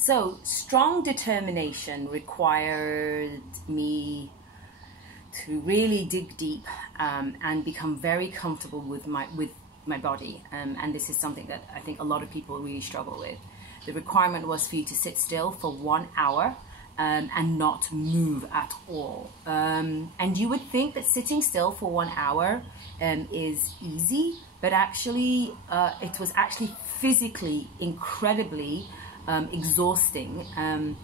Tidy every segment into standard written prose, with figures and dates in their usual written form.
So strong determination required me to really dig deep and become very comfortable with my body. And this is something that I think a lot of people really struggle with. The requirement was for you to sit still for 1 hour and not move at all. And you would think that sitting still for 1 hour is easy, but actually it was actually physically incredibly exhausting, and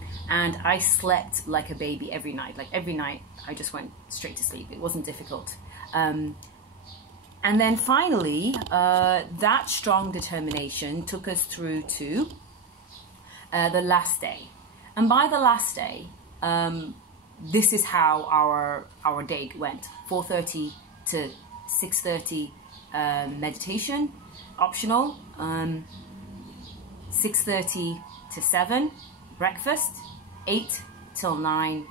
I slept like a baby every night. Like every night I just went straight to sleep. It wasn't difficult. And then finally that strong determination took us through to the last day. And by the last day, this is how our day went. 4:30 to 6:30 meditation, optional. 6:30 to 7, breakfast. 8 till 9,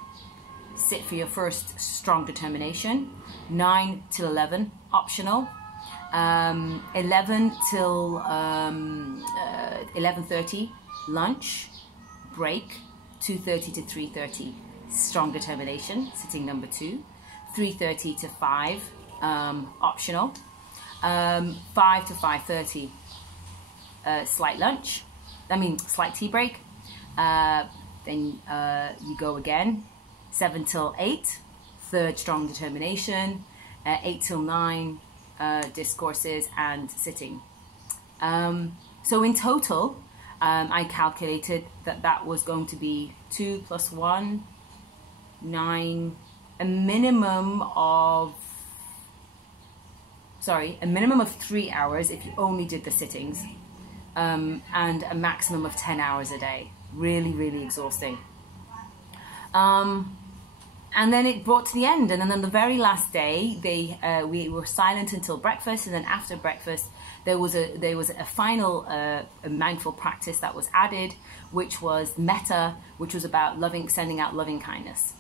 sit for your first strong determination. 9 till 11, optional. 11 till 11:30, lunch, break. 2:30 to 3:30, strong determination, sitting number 2. 3:30 to 5, optional. 5 to 5:30, slight lunch. Slight tea break. Then you go again. 7 till 8, third strong determination. 8 till 9, discourses and sitting. So in total, I calculated that was going to be 2 plus 1, 9, a minimum of 3 hours if you only did the sittings. And a maximum of 10 hours a day. Really, really exhausting. And then it brought to the end. And then on the very last day, we were silent until breakfast. And then after breakfast, there was a final mindful practice that was added, which was metta, which was about sending out loving kindness.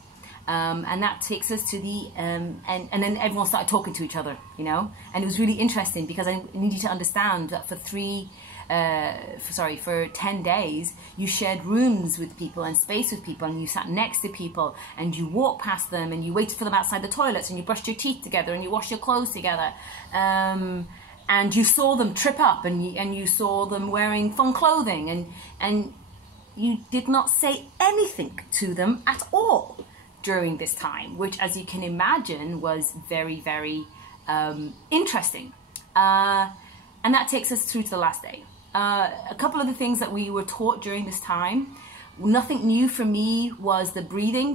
And that takes us to the and then everyone started talking to each other, and it was really interesting because I need you to understand that for 10 days, you shared rooms with people and space with people, and you sat next to people, and you walked past them, and you waited for them outside the toilets, and you brushed your teeth together, and you washed your clothes together, and you saw them trip up, and you saw them wearing fun clothing, and you did not say anything to them at all during this time, which, as you can imagine, was very, very interesting. And that takes us through to the last day. A couple of the things that we were taught during this time, nothing new for me, was the breathing,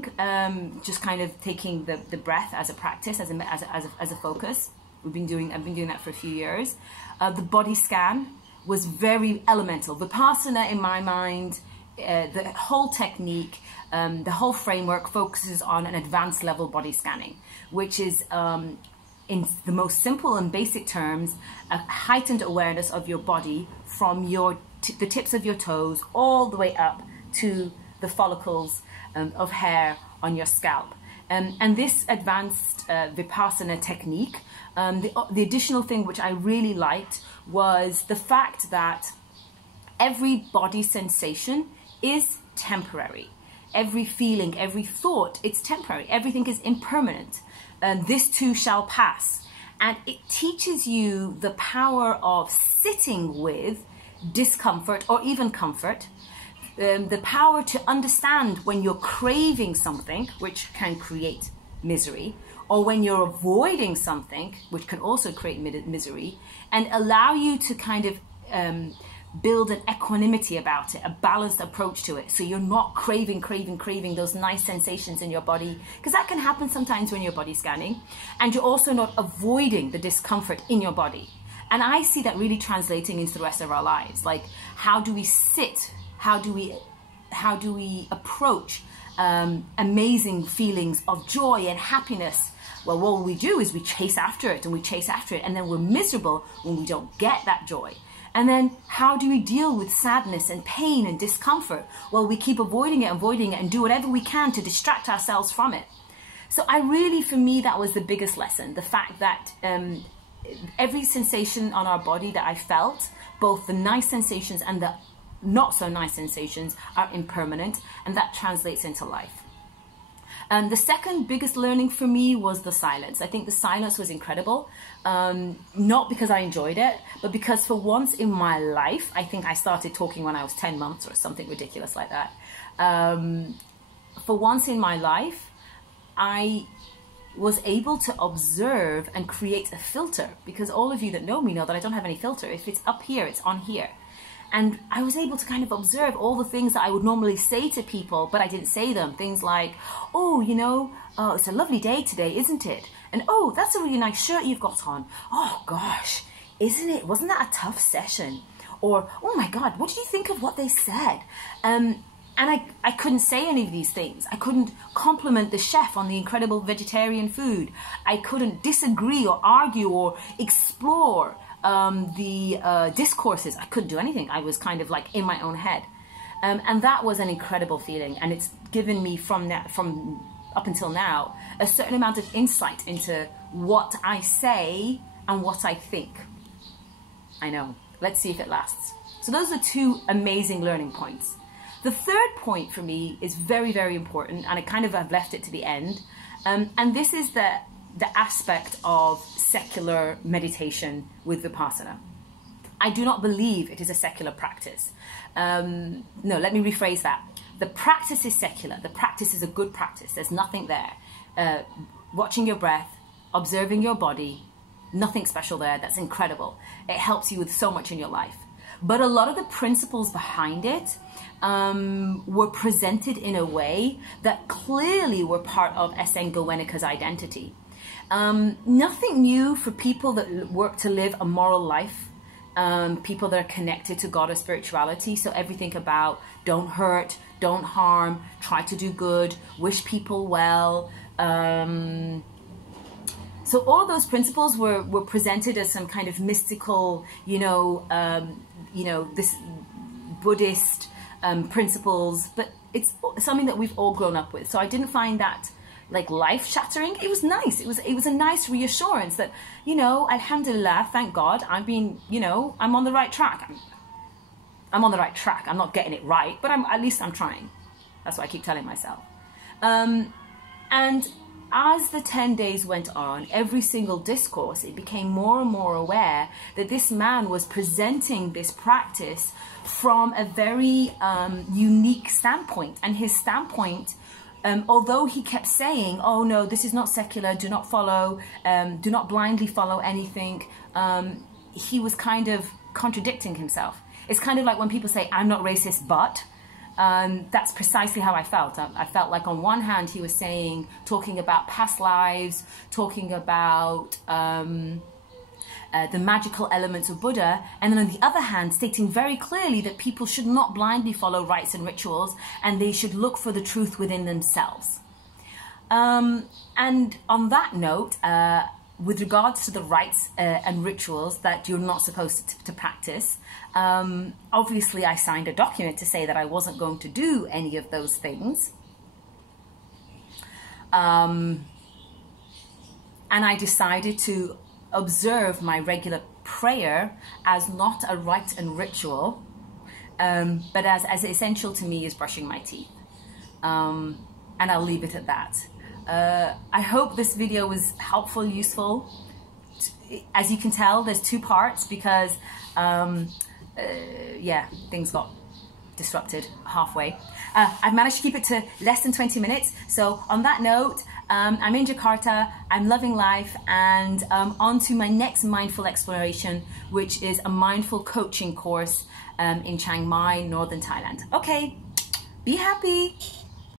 just kind of taking the breath as a practice, as a focus. I've been doing that for a few years. The body scan was very elemental. Vipassana, in my mind, the whole technique, the whole framework focuses on an advanced level body scanning, which is in the most simple and basic terms, a heightened awareness of your body from the tips of your toes all the way up to the follicles of hair on your scalp. And this advanced Vipassana technique, the additional thing which I really liked was the fact that every body sensation is temporary. Every feeling, every thought, it's temporary. Everything is impermanent. This too shall pass. And it teaches you the power of sitting with discomfort or even comfort, the power to understand when you're craving something, which can create misery, or when you're avoiding something, which can also create misery, and allow you to kind of build an equanimity about it, a balanced approach to it, so you're not craving those nice sensations in your body, because that can happen sometimes when you're body scanning, and you're also not avoiding the discomfort in your body. And I see that really translating into the rest of our lives. Like, how do we sit? How do we approach amazing feelings of joy and happiness? Well, what we do is we chase after it, and then we're miserable when we don't get that joy. And then how do we deal with sadness and pain and discomfort? Well, we keep avoiding it and do whatever we can to distract ourselves from it. So for me, that was the biggest lesson. The fact that every sensation on our body that I felt, both the nice sensations and the not so nice sensations are impermanent, and that translates into life. The second biggest learning for me was the silence. I think the silence was incredible, not because I enjoyed it, but because for once in my life, I think I started talking when I was 10 months or something ridiculous like that. For once in my life, I was able to observe and create a filter, because all of you that know me know that I don't have any filter. If it's up here, it's on here. And I was able to kind of observe all the things that I would normally say to people, but I didn't say them. Things like, oh, you know, oh, it's a lovely day today, isn't it? And oh, that's a really nice shirt you've got on. Oh gosh, isn't it? Wasn't that a tough session? Or, oh my God, what did you think of what they said? And I couldn't say any of these things. I couldn't compliment the chef on the incredible vegetarian food. I couldn't disagree or argue or explore the discourses. I couldn't do anything. I was kind of like in my own head. And that was an incredible feeling. And it's given me from up until now, a certain amount of insight into what I say and what I think. I know. Let's see if it lasts. So those are 2 amazing learning points. The third point for me is very, very important, and I kind of have left it to the end. And this is the aspect of secular meditation with Vipassana. I do not believe it is a secular practice. No, let me rephrase that. The practice is secular. The practice is a good practice. There's nothing there. Watching your breath, observing your body, nothing special there. That's incredible. It helps you with so much in your life. But a lot of the principles behind it were presented in a way that clearly were part of S.N. Goenka's identity. Nothing new for people that work to live a moral life, people that are connected to God or spirituality. So everything about don't hurt, don't harm, try to do good, wish people well. So all of those principles were presented as some kind of mystical, this Buddhist principles, but it's something that we've all grown up with. So I didn't find that like life-shattering. It was nice. It was a nice reassurance that, alhamdulillah, thank God, I'm on the right track. I'm on the right track. I'm not getting it right, but at least I'm trying. That's what I keep telling myself. And as the 10 days went on, every single discourse, it became more and more aware that this man was presenting this practice from a very unique standpoint. And his standpoint, although he kept saying, oh no, this is not secular, do not follow, do not blindly follow anything, he was kind of contradicting himself. It's kind of like when people say, I'm not racist, but... that's precisely how I felt. I felt like on one hand he was talking about past lives, talking about the magical elements of Buddha, and then on the other hand stating very clearly that people should not blindly follow rites and rituals, and they should look for the truth within themselves. And on that note, with regards to the rites and rituals that you're not supposed to practice, obviously I signed a document to say that I wasn't going to do any of those things. And I decided to observe my regular prayer as not a rite and ritual, but as essential to me as brushing my teeth. And I'll leave it at that. I hope this video was helpful, useful. As you can tell, there's 2 parts because, things got disrupted halfway. I've managed to keep it to less than 20 minutes. So on that note, I'm in Jakarta, I'm loving life, and on to my next mindful exploration, which is a mindful coaching course in Chiang Mai, northern Thailand. Okay, be happy.